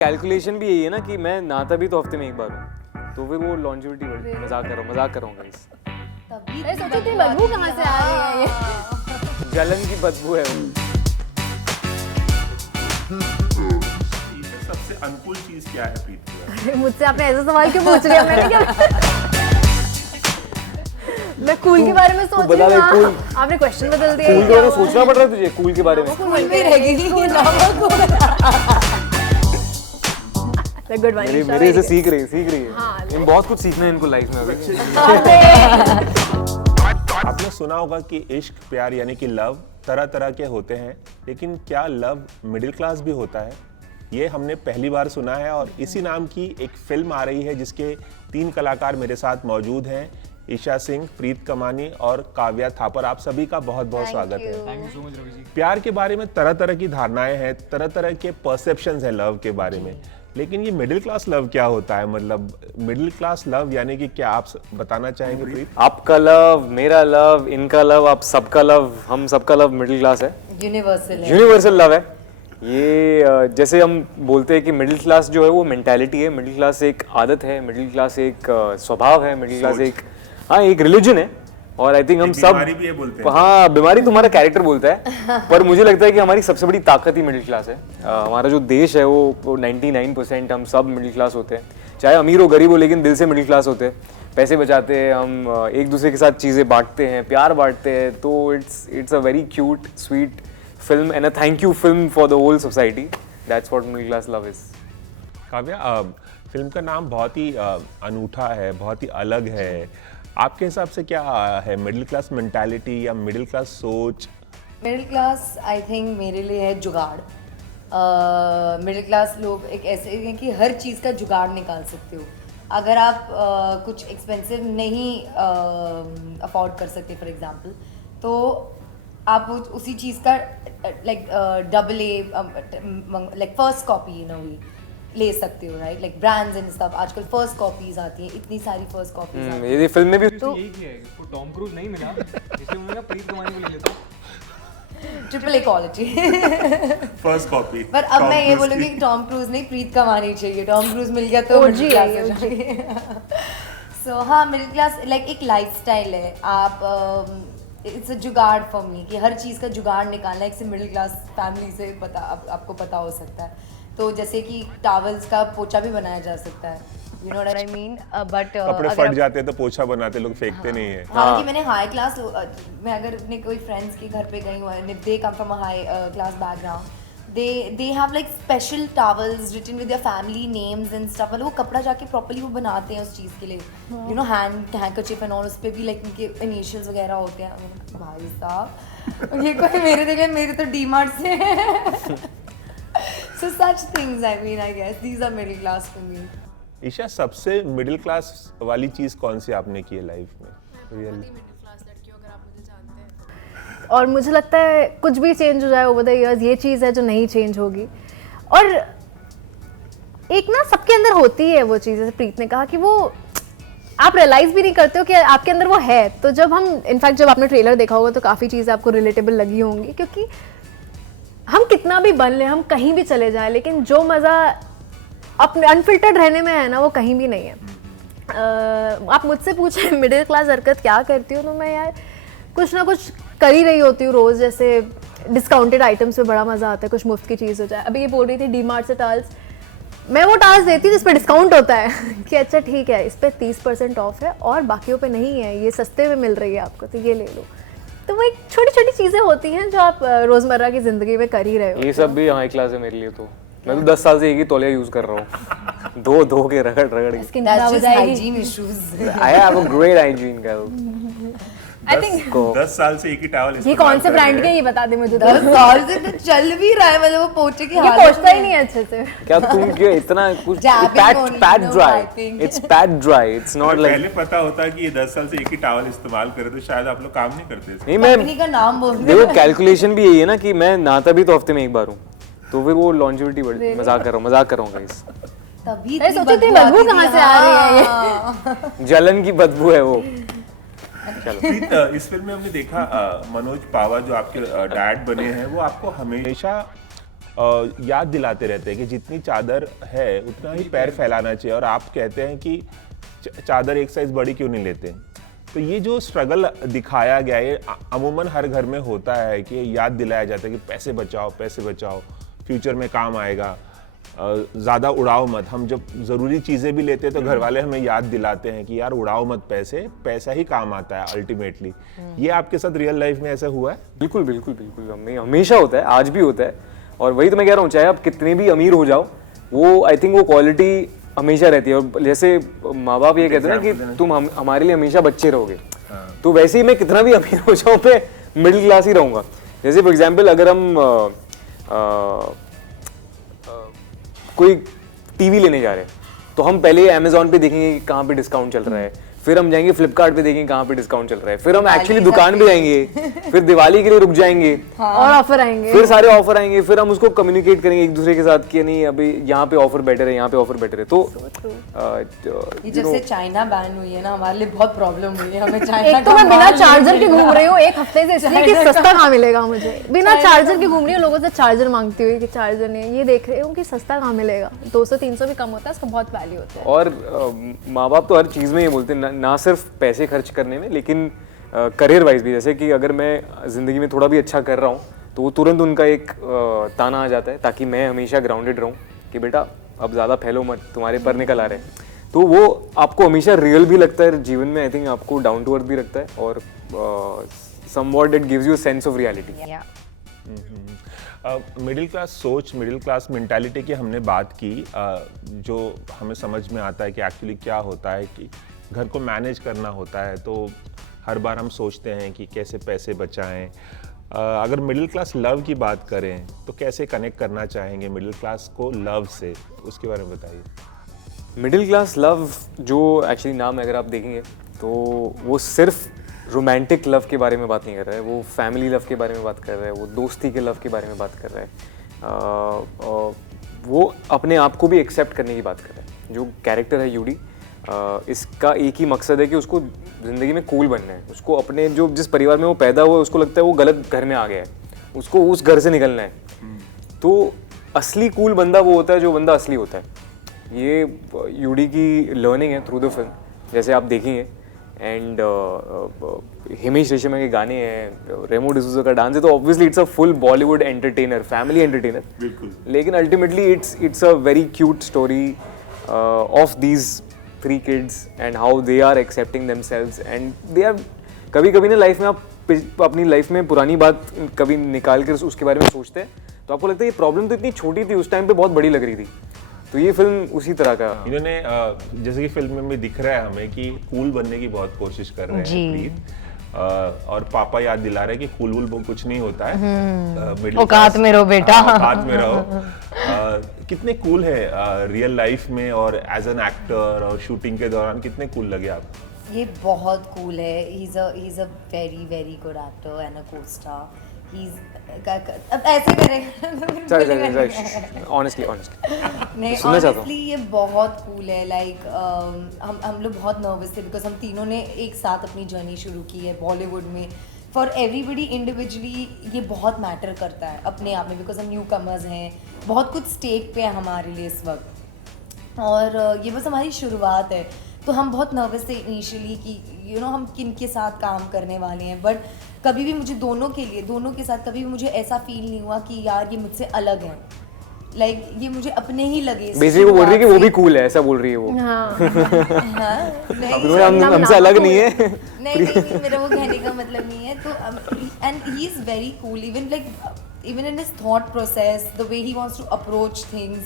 Calculation भी यही है ना कि मैं नहाता भी तो हफ्ते में एक बार हूँ, तो फिर वो लॉन्जेविटी बढ़ती है। मजाक कर रहा हूँ गाइस। अरे सोचो थी बदबू कहाँ से आ रही है ये। जलन की बदबू है वो। सबसे अनुकूल चीज क्या है प्रीत की? अरे मुझसे आपने ऐसा सवाल क्यों पूछ लिया? मैंने क्या मैं कूल के बारे में सोच बता रही दे, हूँ। cool। आपने क्वेश्चन बदल दिया। कूल के बारे में सोचना पड़ रहा है तुझे? कूल के बारे में कूल में रहेगी गुड मेरे मेरे से सीख रही है। हाँ, इन बहुत कुछ सीखना है इनको लाइफ में अभी। आपने सुना होगा कि इश्क प्यार यानी कि लव तरह तरह के होते हैं, लेकिन क्या लव मिडिल क्लास भी होता है? ये हमने पहली बार सुना है और इसी नाम की एक फिल्म आ रही है जिसके 3 कलाकार मेरे साथ मौजूद हैं। ईशा सिंह, प्रीत कमानी और काव्या थापर। आप सभी का बहुत बहुत स्वागत है। Thank you so much Ravi ji. प्यार के बारे में तरह तरह की धारणाएं हैं, तरह तरह के परसेप्शंस हैं लव के बारे में, लेकिन ये मिडिल क्लास लव क्या होता है? मतलब मिडिल क्लास लव यानी कि क्या, आप बताना चाहेंगे प्रीत? आपका लव, मेरा लव, इनका लव, आप सबका लव, हम सबका लव मिडिल क्लास है। यूनिवर्सल लव है ये। जैसे हम बोलते हैं कि मिडिल क्लास जो है वो मेंटालिटी है, मिडिल क्लास एक आदत है, मिडिल क्लास एक स्वभाव है, मिडिल क्लास एक एक रिलीजन है। और आई थिंक हम सब बीमारी भी है बोलते हैं। हाँ, बीमारी तुम्हारा कैरेक्टर बोलता है, पर मुझे लगता है कि हमारी सबसे बड़ी ताकत ही मिडिल क्लास है। हमारा जो देश है वो 99% हम सब मिडिल क्लास होते हैं, चाहे अमीर हो गरीब हो, लेकिन दिल से मिडिल क्लास होते हैं। पैसे बचाते हैं हम, एक दूसरे के साथ चीज़ें बांटते हैं, प्यार बांटते हैं। तो it's a very cute sweet film and a thank you film for the whole society. That's what middle class love is. Kavya, film का नाम बहुत ही अनूठा है, बहुत ही अलग है। आपके हिसाब से क्या है मिडिल क्लास मेंटालिटी या मिडिल क्लास सोच? मिडिल क्लास आई थिंक मेरे लिए है जुगाड़। मिडिल क्लास लोग एक ऐसे हैं कि हर चीज़ का जुगाड़ निकाल सकते हो। अगर आप कुछ एक्सपेंसिव नहीं अफोर्ड कर सकते फॉर एग्जांपल, तो आप उसी चीज़ का like double A like first copy in a way ले सकते हो, right? Like brands and stuff, आजकल फर्स्ट कॉपीज आती हैं, इतनी सारी फर्स्ट कॉपीज आती हैं। ये फिल्म में भी तो यही किया है, इसको टॉम क्रूज नहीं मिला, इसलिए उन्होंने प्रीत कमानी को ले लिया। Triple A quality. First copy. पर अब मैं ये बोलूँगी कि टॉम क्रूज नहीं, प्रीत कमानी चाहिए। टॉम क्रूज मिल गया तो मिडिल क्लास हो जाएगी। सो हाँ, मिडिल क्लास लाइक एक लाइफस्टाइल है। आप इट्स अ जुगाड़ फॉर मी कि हर चीज़ का जुगाड़ निकालना एक से मिडिल क्लास फैमिली से आपको पता हो सकता है। तो जैसे कि टॉवल्स का पोछा भी बनाया जा सकता है, you know what I mean. But कपड़े फट जाते हैं तो पोछा बनाते लोग, फेंकते नहीं है। हालांकि मैंने हाई क्लास, मैं अगर अपने कोई फ्रेंड्स के घर पे गई हूँ, they come from a high class background, they have like special towels written with their family names and stuff. मतलब वो कपड़ा जाके प्रॉपर्ली वो बनाते हैं उस चीज़ के लिए, you know, handkerchief and all, उस पर भी लाइक उनके इनिशियल्स वगैरह होते हैं। भाई साहब, ये कोई मेरे देखे, मेरे तो डीमार्ट से है। So such things, I mean, I guess these are middle class for me. Isha, सबसे मिडिल क्लास वाली चीज कौन सी आपने की है लाइफ में? रियली और मुझे लगता है कुछ भी चेंज हो जाए ओवर द इयर्स, ये चीज़ है जो नहीं चेंज होगी। और एक ना सबके अंदर होती है वो चीज़, जैसे प्रीत ने कहा कि वो आप रियलाइज भी नहीं करते हो कि आपके अंदर वो है। तो जब हम इनफैक्ट जब आपने ट्रेलर देखा होगा तो काफ़ी चीज़ें आपको रिलेटेबल लगी होंगी, क्योंकि हम कितना भी बन लें, हम कहीं भी चले जाएं, लेकिन जो मज़ा अपने अनफिल्टर्ड रहने में है ना, वो कहीं भी नहीं है। आप मुझसे पूछें मिडिल क्लास हरकत क्या करती हूँ, तो मैं यार कुछ ना कुछ कर ही रही होती हूँ रोज़। जैसे डिस्काउंटेड आइटम्स पे बड़ा मज़ा आता है, कुछ मुफ्त की चीज़ हो जाए। अभी ये बोल रही थी डीमार्ट से टाल्स, मैं वो टाल्स देती हूँ जिस पर डिस्काउंट होता है कि अच्छा ठीक है, इस पर 30% ऑफ है और बाकियों पे नहीं है, ये सस्ते में मिल रही है आपको, तो ये ले लो। तो वो एक छोटी छोटी चीज़ें होती हैं जो आप रोज़मर्रा की ज़िंदगी में कर ही रहे हो। ये सब भी हाई क्लास है मेरे लिए। तो मैं तो 10 साल से एक ही तौलिया यूज कर रहा हूँ, दो के रगड़ के। स्किन That's खराब हो just जाएगी। hygiene issues. I have a great hygiene girl. I think 10 साल से एक ही टॉवल ये कौन से ब्रांड के, ये बता दे मुझे। 10 साल से तो चल भी रहा है, मतलब वो पोछे की ये हालत पोछता ही में। नहीं है अच्छे से। क्या तुम क्यों इतना कुछ Dabbing only, PAT no dry? wiping. It's PAT dry, it's not पहले लाइक। पता होता कि ये 10 साल से एक ही टॉवल इस्तेमाल करे तो शायद आप लोग काम नहीं करते इसमें। नहीं, मैं कंपनी का नाम बोल रहे देखो कैलकुलेशन भी यही है ना कि मैं नहाता भी तो हफ्ते में एक बार हूँ, तो फिर वो लॉन्जेविटी बढ़ती है। मजाक कर रहा हूँ गाइस। तभी अरे सोचो थी बदबू कहाँ से आ रही है ये। जलन की बदबू है वो। चलो प्रीत, इस फिल्म में हमने देखा मनोज पावा जो आपके डैड बने हैं, वो आपको हमेशा याद दिलाते रहते हैं कि जितनी चादर है उतना ही पैर फैलाना चाहिए, और आप कहते हैं कि चादर एक साइज बड़ी क्यों नहीं लेते। तो ये जो स्ट्रगल दिखाया गया है अमूमन हर घर में होता है कि याद दिलाया जाता है कि पैसे बचाओ, फ्यूचर में काम आएगा, ज़्यादा उड़ाओ मत। हम जब ज़रूरी चीज़ें भी लेते हैं तो घर वाले हमें याद दिलाते हैं कि यार उड़ाओ मत पैसे, पैसा ही काम आता है अल्टीमेटली। ये आपके साथ रियल लाइफ में ऐसा हुआ है? बिल्कुल बिल्कुल बिल्कुल, हमेशा होता है, आज भी होता है। और वही तो मैं कह रहा हूँ, चाहे आप कितने भी अमीर हो जाओ, वो आई थिंक वो क्वालिटी हमेशा रहती है। और जैसे माँ बाप ये कहते हैं ना कि तुम हमारे लिए हमेशा बच्चे रहोगे, तो वैसे ही मैं कितना भी अमीर हो जाऊँ मैं मिडिल क्लास ही रहूँगा। जैसे फॉर एग्जाम्पल अगर हम कोई टीवी लेने जा रहे हैं तो हम पहले अमेजोन पे देखेंगे कि कहाँ पे डिस्काउंट चल रहा है, फिर हम जाएंगे फ्लिपकार्ट पे देखेंगे कहाँ पे डिस्काउंट चल रहा है, फिर हम एक्चुअली दुकान पे जाएंगे, फिर दिवाली के लिए रुक जाएंगे और ऑफर आएंगे, फिर सारे ऑफर आएंगे, फिर हम उसको कम्युनिकेट करेंगे एक दूसरे के साथ कि नहीं अभी यहाँ पे ऑफर बेटर है, यहाँ पे ऑफर बेटर है। तो ये जब से चाइना बैन हुई है ना, हमारे लिए बहुत प्रॉब्लम हुई है। हमें चाइना एक तो मैं बिना चार्जर के घूम रही हूँ एक हफ्ते से, इसलिए कि सस्ता कहाँ मिलेगा मुझे। बिना चार्जर के घूम रही हूँ, लोगों से चार्जर मांगती हुई कि चार्जर नहीं, ये देख रही हूँ कि सस्ता कहाँ मिलेगा, 200-300 भी कम होता है, इसका बहुत वैल्यू होता है। और माँ बाप तो हर चीज़ में ये बोलते हैं, ना सिर्फ पैसे खर्च करने में लेकिन करियर वाइज भी। जैसे कि अगर मैं ज़िंदगी में थोड़ा भी अच्छा कर रहा हूँ तो वो तुरंत उनका एक ताना आ जाता है, ताकि मैं हमेशा ग्राउंडेड रहूँ कि बेटा अब ज़्यादा फैलो मत, तुम्हारे पर निकल आ रहे हैं। तो वो आपको हमेशा रियल भी लगता है जीवन में, आई थिंक आपको डाउन टू अर्थ भी रखता है, और somewhat it gives you sense of reality. Middle class सोच, मिडिल क्लास मेंटालिटी की हमने बात की, जो हमें समझ में आता है कि एक्चुअली क्या होता है कि घर को मैनेज करना होता है। तो हर बार हम सोचते हैं कि कैसे पैसे बचाएं। अगर मिडिल क्लास लव की बात करें तो कैसे कनेक्ट करना चाहेंगे मिडिल क्लास को लव से, उसके बारे में बताइए। मिडिल क्लास लव जो एक्चुअली नाम अगर आप देखेंगे तो वो सिर्फ रोमांटिक लव के बारे में बात नहीं कर रहा है, वो फैमिली लव के बारे में बात कर रहा है, वो दोस्ती के लव के बारे में बात कर रहा है, वो अपने आप को भी एक्सेप्ट करने की बात कर रहा है। जो कैरेक्टर है यूडी, इसका एक ही मकसद है कि उसको ज़िंदगी में कूल बनना है। उसको अपने जो जिस परिवार में वो पैदा हुआ है उसको लगता है वो गलत घर में आ गया है, उसको उस घर से निकलना है। तो असली कूल बंदा वो होता है जो बंदा असली होता है। ये यूडी की लर्निंग है थ्रू द फिल्म, जैसे आप देखेंगे। एंड हिमेश रेशमिया के गाने हैं, रेमो डिसूजा का डांस है, तो obviously it's a full Bollywood entertainer, family entertainer. बिल्कुल। लेकिन ultimately it's a very cute story of these 3 kids and how they are accepting themselves and they are कभी ना लाइफ में आप अपनी लाइफ में पुरानी बात कभी निकाल कर उसके बारे में सोचते हैं तो आपको लगता है ये प्रॉब्लम तो इतनी छोटी थी उस टाइम पे, बहुत बड़ी लग रही थी। तो ये फिल्म उसी तरह का इन्होंने जैसे कि फिल्म में दिख रहा है हमें कि कूल बनने की बहुत कोशिश कर रहे हैं प्रीत, और पापा याद दिला रहे हैं कि कूल वूल कुछ नहीं होता है, औकात में रहो बेटा, औकात में रहो। कितने कूल है रियल लाइफ में और एज एन एक्टर और शूटिंग के दौरान कितने कूल लगे आपको? ये बहुत कूल है। He is a very very good actor and a co-star. अब ऐसे करेंगे ऑनेस्टली नहीं, ऑनेस्टली ये बहुत कूल है। लाइक हम लोग बहुत नर्वस थे बिकॉज हम तीनों ने एक साथ अपनी जर्नी शुरू की है बॉलीवुड में। फॉर एवरीबडी इंडिविजुअली ये बहुत मैटर करता है अपने आप में, बिकॉज हम न्यू कमर्स हैं, बहुत कुछ स्टेक पे है हमारे लिए इस वक्त, और ये बस हमारी शुरुआत है। तो हम बहुत नर्वस थे इनिशियली कि हम किन के साथ काम करने वाले हैं, बट कभी भी मुझे दोनों के साथ कभी भी मुझे ऐसा फील नहीं हुआ कि यार ये मुझसे अलग है। लाइक ये मुझे अपने ही लगे। बेसिकली वो बोल रही है कि वो भी कूल है, ऐसा बोल रही है वो। हमसे अलग नहीं है। नहीं, मेरा वो कहने का मतलब नहीं है। तो and he is very cool, even in his thought process, the way he wants to approach things,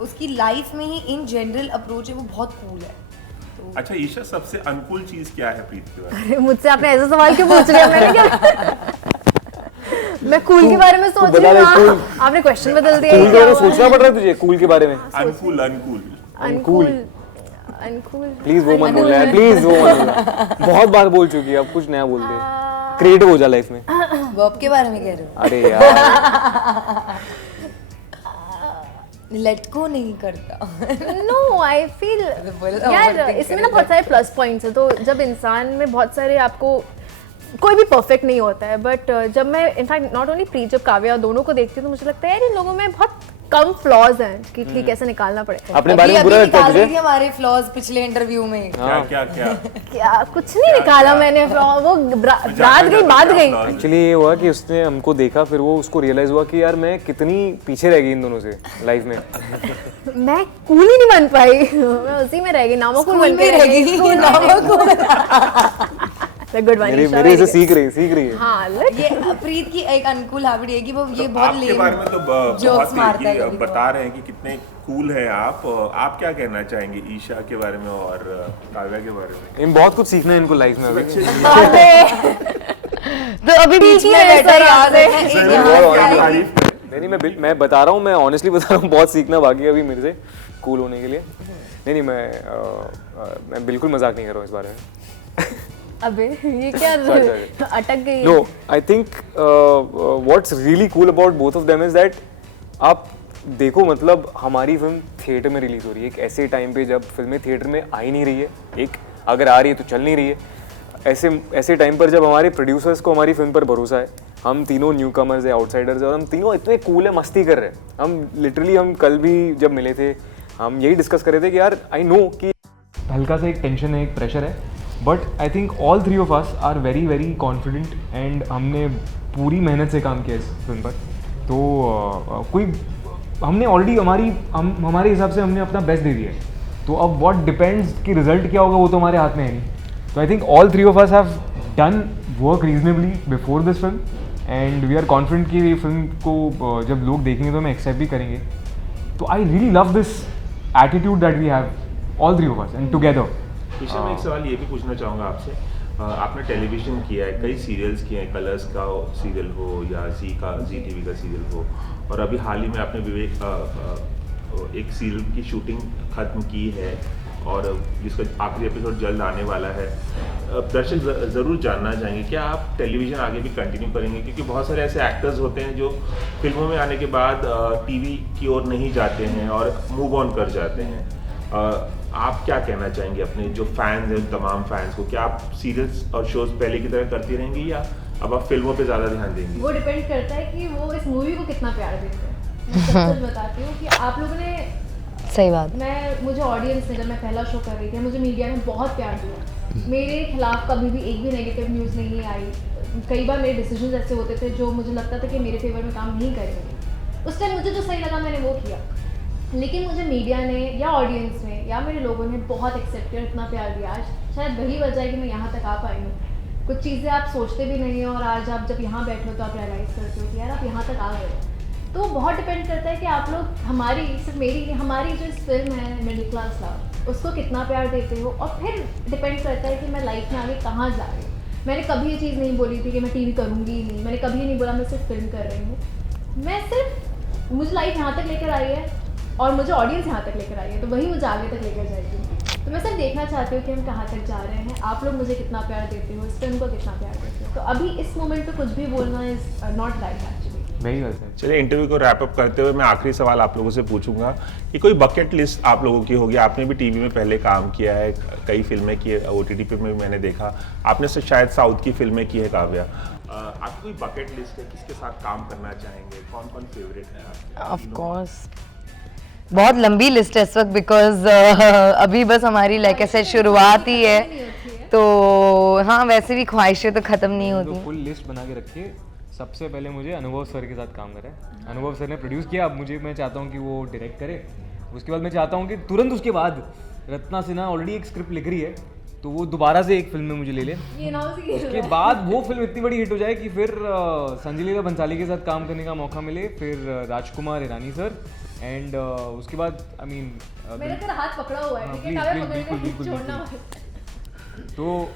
उसकी लाइफ में ही इन जनरल अप्रोच है, वो बहुत कूल है। अच्छा ईशा, सबसे अनकूल चीज क्या है प्रीत के बारे में? अरे मुझसे आपने ऐसा सवाल क्यों पूछ लिया? मैंने क्या मैं कूल के बारे में सोच रही हूँ, आपने क्वेश्चन बदल दिया। कूल के बारे में सोचना पड़ रहा है तुझे? कूल के बारे में अनकूल प्लीज वो मत बोलना है, प्लीज वो मत बोलना। बहुत बार बोल चुकी है, अब कुछ नया बोल दे, क्रिएटिव हो जा लाइफ में। वर्ब के बारे में कह रहे हो? अरे यार लेट गो नहीं करता। नो आई फील यार इसमें ना बहुत सारे प्लस पॉइंट्स है। तो जब इंसान में बहुत सारे आपको कोई भी परफेक्ट नहीं होता है, बट जब मैं इनफैक्ट नॉट ओनली प्रीत, जब काव्या दोनों को देखती हूँ तो मुझे लगता है यार इन लोगों में बहुत कम फ्लॉज हैं कि ठीक ऐसे निकालना पड़ेगा। अपने बारे में बुरा लगता है निकाल तुझे? रही थी हमारे फ्लॉज पिछले इंटरव्यू में। क्या क्या क्या क्या कुछ नहीं निकाला मैंने, वो रात गई बात गई। एक्चुअली ये हुआ कि उसने हमको देखा, फिर वो उसको रियलाइज हुआ कि यार मैं कितनी पीछे रह गई इन दोनों से लाइफ में। मैं कूल ही नहीं बन पाई, मैं उसी में रह गई, नामो कूल बन के रह गई। गुड मेरे से सीख रही है। हाँ ये प्रीत की एक अनकूल हैबिट है कि वो ये बहुत आपके बारे में तो जोक्स बहुत मारता है ही कभी बता रहे हैं कि कितने कूल हैं आप क्या कहना चाहेंगे ईशा के बारे में और काव्या के बारे में? इन बहुत कुछ सीखना है इनको लाइफ में अभी। तो अभी बीच में बैठा याद है तारीफ करें। नहीं मैं बता रहा हूँ, मैं ऑनेस्टली बता रहा हूँ, बहुत सीखना बाकी है अभी मेरे से कूल होने के लिए। नहीं मैं बिल्कुल मजाक नहीं कर रहा हूँ इस बारे में। अबे ये क्या अटक गई। No, I think what's really cool about both of them is that आप देखो, मतलब हमारी फिल्म थिएटर में रिलीज हो रही है एक ऐसे टाइम पे जब फिल्में थिएटर में आ ही नहीं रही है, एक अगर आ रही है तो चल नहीं रही है। ऐसे टाइम पर जब हमारे प्रोड्यूसर्स को हमारी फिल्म पर भरोसा है, हम तीनों न्यू कमर्स है, आउटसाइडर्स है, और हम तीनों इतने कूल है, मस्ती कर रहे हैं। हम लिटरली हम कल भी जब मिले थे हम यही डिस्कस कर रहे थे कि यार आई नो कि हल्का सा एक टेंशन है, एक प्रेशर है, but I think all three of us are very very confident and हमने पूरी मेहनत से काम किया इस फिल्म पर। तो कोई हमने ऑलरेडी हमारे हिसाब से हमने अपना बेस्ट दे दिया है। तो अब व्हाट डिपेंड्स कि रिजल्ट क्या होगा वो तो हमारे हाथ में है नहीं। तो I think all three of us have done work reasonably before this film and we are confident कि ये फिल्म को जब लोग देखेंगे तो हमें एक्सेप्ट भी करेंगे। तो I really love this attitude that we have all three of us and together. Isha, मैं एक सवाल ये भी पूछना चाहूँगा आपसे। आपने टेलीविज़न किया है, कई सीरियल्स किए हैं, कलर्स का सीरियल हो या जी टीवी का सीरियल हो, और अभी हाल ही में आपने विवेक एक सीरियल की शूटिंग ख़त्म की है और जिसका आखिरी एपिसोड जल्द आने वाला है। दर्शक ज़रूर जानना चाहेंगे क्या आप टेलीविज़न आगे भी कंटिन्यू करेंगे, क्योंकि बहुत सारे ऐसे एक्टर्स होते हैं जो फिल्मों में आने के बाद टीवी की ओर नहीं जाते हैं और मूव ऑन कर जाते हैं। आप क्या कहना चाहेंगे अपने जो फैंस हैं, तमाम फैंस को? क्या आप सीरियल्स और शोज पहले की तरह करती रहेंगी या अब आप फिल्मों पे ज़्यादा ध्यान देंगी? वो डिपेंड करता है कि वो इस मूवी को कितना प्यार देते हैं। मैं सच बताती हूँ कि आप लोगों ने, सही बात, मुझे ऑडियंस ने, जब मैं पहला शो कर रही थी, मुझे मीडिया ने बहुत प्यार दिया। मेरे खिलाफ कभी भी एक भी नेगेटिव न्यूज़ नहीं आई। कई बार मेरे डिसीजंस ऐसे होते थे जो मुझे लगता था कि मेरे फेवर में काम नहीं करेंगे। उस टाइम मुझे जो सही लगा मैंने वो किया, लेकिन मुझे मीडिया ने या ऑडियंस ने या मेरे लोगों ने बहुत एक्सेप्ट किया, इतना प्यार दिया। आज शायद वही वजह है कि मैं यहाँ तक आ पाई हूँ। कुछ चीज़ें आप सोचते भी नहीं हो और आज आप जब यहाँ बैठे हो तो आप रियलाइज़ करते हो कि यार आप यहाँ तक आ गए। तो बहुत डिपेंड करता है कि आप लोग हमारी, सिर्फ मेरी, हमारी जो इस फिल्म है मिडिल क्लास लव, उसको कितना प्यार देते हो। और फिर डिपेंड करता है कि मैं लाइफ में आगे कहाँ जा रही हूँ। मैंने कभी ये चीज़ नहीं बोली थी कि मैं टीवी करूँगी ही नहीं। मैंने कभी नहीं बोला मैं सिर्फ फिल्म कर रही हूँ। मैं सिर्फ, मुझे लाइफ यहाँ तक लेकर आई है और मुझे ऑडियंस यहाँ तक लेकर आई है, तो वही मुझे आगे तक लेकर जाएगी। तो मैं सिर्फ देखना चाहती हूँ कि हम कहाँ तक जा रहे हैं, आप लोग मुझे कितना प्यार देते हो, इस फिल्म को कितना प्यार देते हो। तो अभी इस मोमेंट पे कुछ भी बोलना इज नॉट राइट एक्चुअली। वही बात है। चलिए, इंटरव्यू को रैप अप करते हुए मैं आखिरी सवाल आप लोगों से पूछूंगा कि कोई बकेट लिस्ट आप लोगों की होगी। आपने भी टीवी में पहले काम किया है, कई फिल्में की है, OTT पे में मैंने देखा, आपने शायद साउथ की फिल्में की है काव्या। आपकी कोई बकेट लिस्ट है, किसके साथ काम करना चाहेंगे, कौन कौन फेवरेट है आपके? ऑफ कोर्स बहुत लंबी लिस्ट है इस वक्त, बिकॉज अभी बस हमारी लाइक ऐसे शुरुआत ही है, तो हाँ वैसे भी ख्वाहिशें तो ख़त्म नहीं तो होती। फुल लिस्ट बना के रखिए। सबसे पहले मुझे अनुभव सर के साथ काम करें। अनुभव सर ने प्रोड्यूस किया, अब मैं चाहता हूँ कि वो डायरेक्ट करे। उसके बाद मैं चाहता हूँ कि तुरंत उसके बाद रत्ना सिन्हा ऑलरेडी एक स्क्रिप्ट लिख रही है, तो वो दोबारा से एक फिल्म में मुझे ले ले। उसके बाद वो फिल्म इतनी बड़ी हिट हो जाए कि फिर संजय लीला भंसाली के साथ काम करने का मौका मिले, फिर राजकुमार ईरानी सर, एंड उसके बाद आई मीन मेरा तेरा हाथ पकड़ा हुआ है, ठीक है? बिल्कुल छोड़ना मत। तो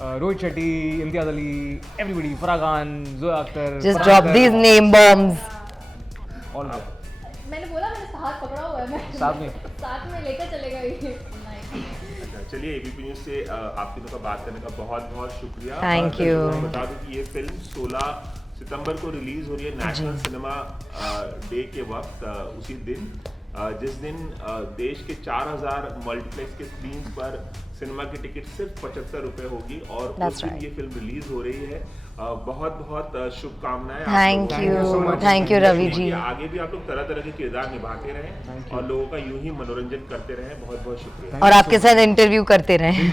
Rohit Shetty, Imtiaz Ali, everybody, Farah Khan, Zoya Akhtar, just drop these name bombs. All मैंने बोला मैंने हाथ पकड़ा हुआ है, मैं साथ में लेकर चलेगा ये। चलिए, एबीपी न्यूज़ से आपके साथ बात करने का बहुत बहुत शुक्रिया। Thank you। बता दूं कि ये फिल्म 16 सितंबर को रिलीज हो रही है, नेशनल सिनेमा डे के वक्त, उसी दिन जिस दिन देश के 4000 मल्टीप्लेक्स के स्क्रीन्स पर सिनेमा की टिकट सिर्फ 75 रुपए होगी और उस That's दिन right. ये फिल्म रिलीज हो रही है। बहुत बहुत शुभकामनाएं आप Thank लोगों को। you. Thank you, Ravi ji. आगे भी आप लोग तरह तरह के किरदार निभाते रहें और लोगों का यूं ही मनोरंजन करते रहें। बहुत बहुत शुक्रिया। और आपके साथ इंटरव्यू करते रहें।